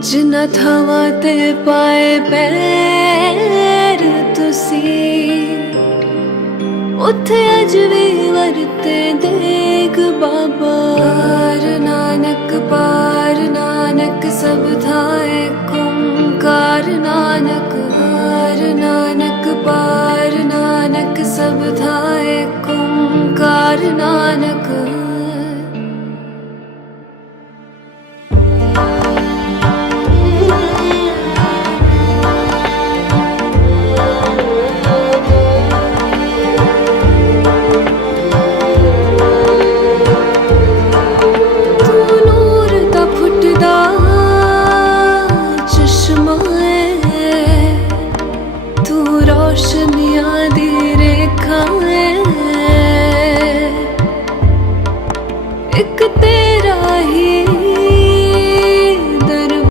ਜਿਨ੍ਹਾਂ ਥਾਵਾਂ ਤੇ ਪਾਏ ਪੈਰ ਤੁਸੀਂ। ਉੱਥੇ ਅਜ ਵੀ ਵਰਤੇ ਦੇਗ ਬਾਬਾ। ਨਾਨਕ, ਪਾਰ ਨਾਨਕ, ਸਭ ਥਾਏ ਓੰਕਾਰ ਨਾਨਕ। ਪਾਰ ਨਾਨਕ ਪਾਰ ਨਾਨਕ, ਸਭ ਥਾਏ ਓੰਕਾਰ ਨਾਨਕ। ਇੱਕ ਤੇਰਾ ਹੀ